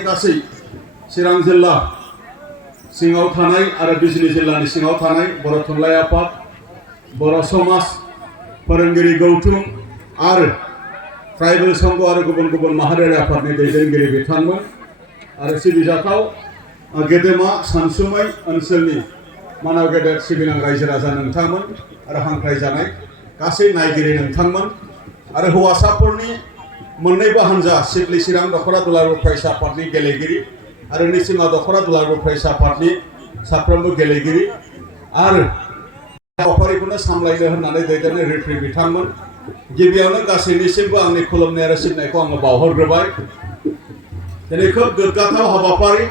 थानाय गासै चिरां जिल्ला सिङाव थानाय आरो बिजनी जिल्लानि सिङाव थानाय बर' थुनलाइ आफाद, बर' समाज, फोरोंगिरि गौथुम आरो ट्राइबेल संघ आरो गुबुन गुबुन माहारियारि आफादनि दैदेनगिरि बिथांमोन आरो सिबिजाथाव गेदेमा सानसुमै ओनसोलनि मानाव गेदेर सिबिनां रायजो राजा नोंथांमोन आरो हांख्रायजानाय गासै नायगिरि नोंथांमोन आरो हौवासाफोरनि मोन्नैबो हान्जा सिडली चिरां दख'रा दुलाराय फरायसा आफादनि गेलेगिरि आरो निसिमा दख'रा दुलाराय फरायसा आफादनि साफ्रोमबो गेलेगिरि आरो हाबाफारिखौनो सामलायनो होननानै दैदेननाय रेफ्रि बिथांमोन गिबियावनो गासैनिसिमबो आंनि खुलुमनाय आरो सिबिनायखौ आङो बावहरग्रोबाय। दिनै खोब गोग्गाथाव हाबाफारि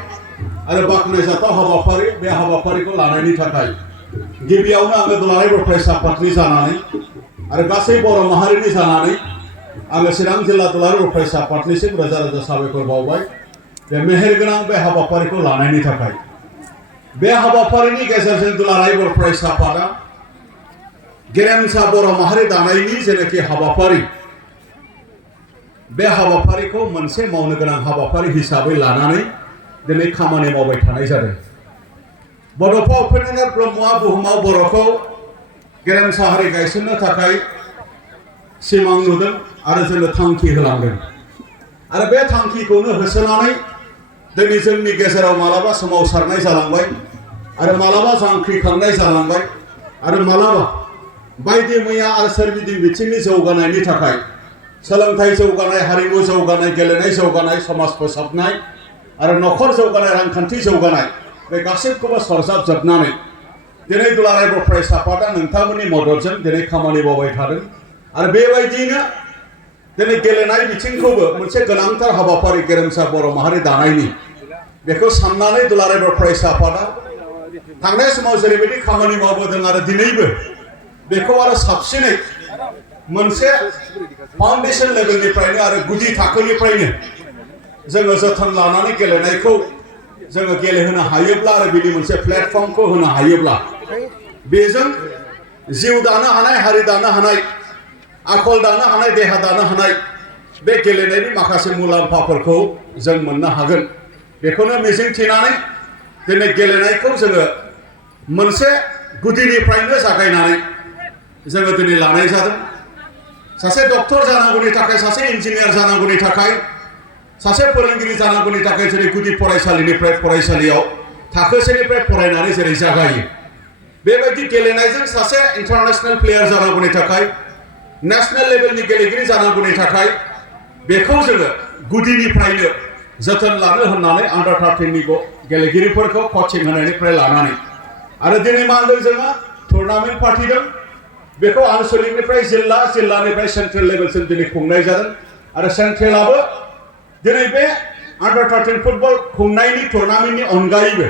आरो बाख्नायजाथाव हाबाफारि बे हाबाफारिखौ लानायनि थाखाय गिबियावनो आङो दुलाराय बर' फरायसा आफादनि जानानै आरो गासै बर' माहारिनि जानानै आङो चिरां जिल्ला दुलाराय बर' फरायसा आफादनिसिम रोजा रोजा साबायखर बावबाय बे मेहेरगोनां बे हाबाफारिखौ लानायनि थाखाय। बे हाबाफारिनि गेजेरजों दुलाराय बर' फरायसा आफादा गेरेमसा बर' माहारि दानायनि जेनाखि हाबाफारि बे हाबाफारिखौ मोनसे मावनो गोनां हाबाफारि हिसाबै लानानै दिनै खामानि मावबाय थानाय जादों। बड'फा उपेन्द्रनाथ ब्रह्मआ बुहुमाव बर'खौ गेरेमसा हारि गायसननो थाखाय सिमां नुदों आरो जोंनो थांखि होलांदों आरो बे थांखिखौनो होसोनानै दिनै जोंनि गेजेराव मालाबा सोमावसारनाय जालांबाय आरो मालाबा जांख्रिखांनाय जालांबाय आरो मालाबा बायदि मैया आरो सोरगिदिं बिथिंनि जौगानायनि थाखाय सोलोंथाइ जौगानाय, हारिमु जौगानाय, गेलेनाय जौगानाय, समाज फोसाबनाय आरो न'खर जौगानाय, रांखान्थि जौगानाय बे गासैखौबो सरजाबजोबनानै दिनै दुलाराय बर' फरायसा आफादा नोंथांमोननि मददजों दिनै खामानि मावबाय थादों आरो बेबायदियैनो दिनै गेलेनाय बिथिंखौबो मोनसे गोनांथार हाबाफारि गेरेमसा बर' माहारि दानायनि बेखौ साननानै दुलाराय बर' फरायसा आफादा थांनाय समाव जेरैबायदि खामानि मावबोदों आरो दिनैबो बेखौ आरो साबसिनै मोनसे फाउन्डेसन लेभेलनिफ्रायनो आरो गुदि थाखोनिफ्रायनो जोङो जोथोन लानानै गेलेनायखौ जोङो गेलेहोनो हायोब्ला आरो बिनि मोनसे प्लेटफर्मखौ होनो हायोब्ला बेजों जिउ दानो हानाय, हारि दानो हानाय, आखल दानो हानाय, देहा दानो हानाय बे गेलेनायनि माखासे मुलाम्फाफोरखौ जों मोननो हागोन। बेखौनो मिजिंथिनानै दिनै गेलेनायखौ जोङो मोनसे गुदिनिफ्रायनो जागायनानै जोङो दिनै लानाय जादों। सासे डक्टर जानांगौनि थाखाय, सासे इन्जिनियार जानांगौनि थाखाय, सासे फोरोंगिरि जानांगौनि थाखाय जेरै गुदि फरायसालिनिफ्राय फरायसालियाव थाखोसेनिफ्राय फरायनानै जेरै जागायो बेबायदि गेलेनायजों सासे इन्टारनेशनेल प्लेयार जानांगौनि थाखाय, नेशनेल लेभेलनि गेलेगिरि जानांगौनि थाखाय बेखौ जोङो गुदिनिफ्रायनो जोथोन लानो होननानै आन्डार 13नि गेलेगिरिफोरखौ कचिं होनायनिफ्राय लानानै आरो दिनै मा होनदों जोङो टुर्नामेन्ट फाथिदों बेखौ आनसलिकनिफ्राय जिल्ला, जिल्लानिफ्राय सेन्ट्रेल लेभेलसिम दिनै खुंनाय जादों आरो सेन्ट्रेलाबो दिनै बे आन्डार 13 फुटबल खुंनायनि टुर्नामेन्टनि अनगायैबो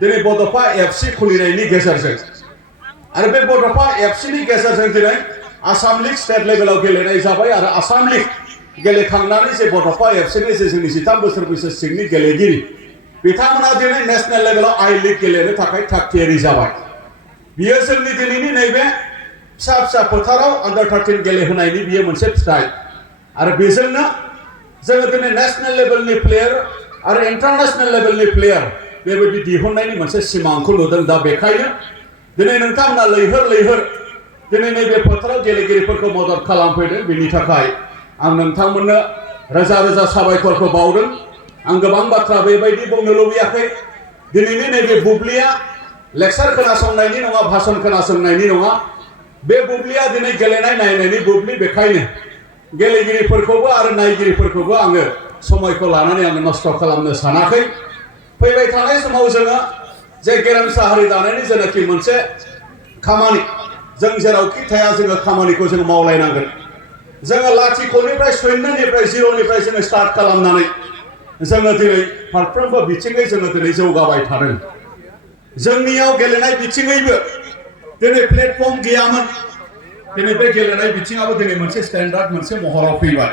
दिनै बड'फा FC खुलिनायनि गेजेरजों आरो बे बड'फा FCनि गेजेरजों दिनै आसाम लिग स्टेट लेभेलाव गेलेनाय जाबाय आरो आसाम लिग गेलेखांनानै जे बड'फा FCनि जे जोंनि 13 बोसोर बैसो सिंनि गेलेगिरि बिथांमोना दिनै नेशनेल लेभेलाव आई लिग गेलेनो थाखाय थागथियारि जाबाय। बियो जोंनि दिनैनि नैबे फिसा फिसा फोथाराव आन्डार 13 गेलेहोनायनि बियो मोनसे फिथाइ आरो बेजोंनो जोङो दिनै नेशनेल लेभेलनि प्लेयार आरो इन्टारनेशनेल लेभेलनि प्लेयार बेबायदि दिहुननायनि मोनसे सिमांखौ नुदों। दा बेखायनो दिनै नोंथांमोना लैहोर लैहोर दिनै नैबे फोथाराव गेलेगिरिफोरखौ मदद खालामफैदों बेनि थाखाय आं नोंथांमोननो रोजा रोजा साबायखरखौ बावदों। आं गोबां बाथ्रा बेबायदि बुंनो लुबैयाखै। दिनैनि नैबे बुब्लिया लेक्सार खोनासंनायनि नङा, भाषण खोनासंनायनि नङा, बे बुब्लिया दिनै गेलेनाय नायनायनि बुब्लि। बेखायनो गेलेगिरिफोरखौबो आरो नायगिरिफोरखौबो आङो समायखौ लानानै आङो नस्थ' खालामनो सानाखै। फैबाय थानाय समाव जोङो जे गेरेमसा हारि दानायनि जेनाखि मोनसे खामानि जों जेरावखि थाया जोङो खामानिखौ जों मावलायनांगोन। जोङो लाथिख'निफ्राय शून्यनिफ्राय जिर'निफ्राय जोङो स्टार्ट खालामनानै जोङो दिनै फारफ्रोमबो बिथिङै जोङो दिनै जौगाबाय थादों। जोंनियाव गेलेनाय बिथिङैबो दिनै प्लेटफर्म गैयामोन। दिनै बे गेलेनाय बिथिङाबो दिनै मोनसे स्टेन्डार्ड मोनसे महराव फैबाय।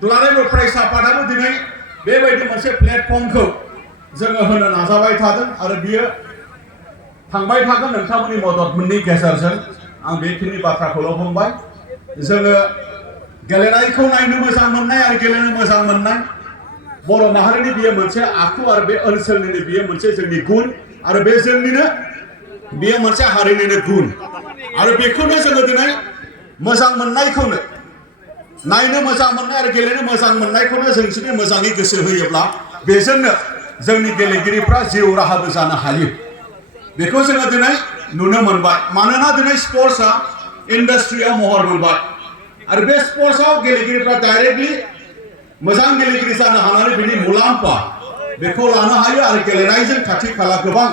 दुलाराय बर' फरायसा आफादाबो दिनै बेबायदि मोनसे प्लेटफर्मखौ जोङो होनो नाजाबाय थादों आरो बियो थांबाय थागोन नोंथांमोननि मददनि गेजेरजों। आं बेखिनि बाथ्राखौल' बुंबाय। जोङो गेलेनायखौ नायनो मोजां मोननाय आरो गेलेनो मोजां मोननाय बर' माहारिनि बियो मोनसे आखु आरो बे ओनसोलनिनो बियो मोनसे जोंनि गुन आरो बे जोंनिनो बियो मोनसे हारिनिनो गुन आरो बेखौनो जोङो दिनै मोजां मोननायखौनो नायनो मोजां मोननाय आरो गेलेनो मोजां मोननायखौनो जों जुदि मोजाङै गोसो होयोब्ला बेजोंनो जोंनि गेलेगिरिफ्रा जिउ राहाबो जानो हायो बेखौ जोङो दिनै नुनो मोनबाय मानोना दिनै स्पर्ट्सआ इन्डास्ट्रियाव महर मोनबाय आरो बे स्पर्ट्सआव गेलेगिरिफ्रा डाइरेक्टलि मोजां गेलेगिरि जानो हानानै बिनि मुलाम्फा बेखौ लानो हायो आरो गेलेनायजों खाथि खाला गोबां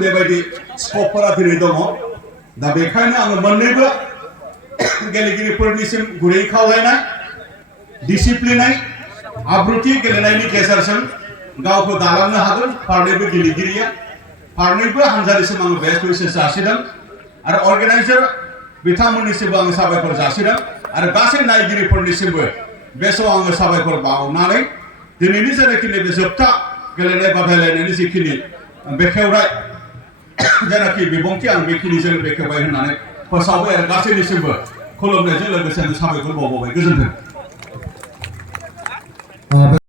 बेबायदि स्कपफोरा दिनै दङ दा बेखायनो आङो मोन्नैबो गेलेगिरिफोरनिसिम गुरै खावलायनाय डिसिप्लिनै आब्रुथि गेलेनायनि गेजेरजों गावखौ दालांनो हागोन फारनैबो गेलेगिरिया फारनैबो हानजानिसिम आङो बेस्ट उइसेस जासिदों आरो अर्गेनाइजार बिथांमोननिसिमबो आङो साबायखर जासिदों आरो गासै नायगिरिफोरनिसिमबो बे समाव आङो साबायखर बावनानै दिनैनि जेनाखि नैबे जोबथा गेलेनाय बादायलायनायनि जिखिनि बेखेवनाय जेनाखि बिबुंथि आं बेखिनिजों बेखेवबाय होननानै फोसावबाय आरो गासैनिसिमबो खुलुमनायजों लोगोसे साबायखर बावबाय गोजोन्थों।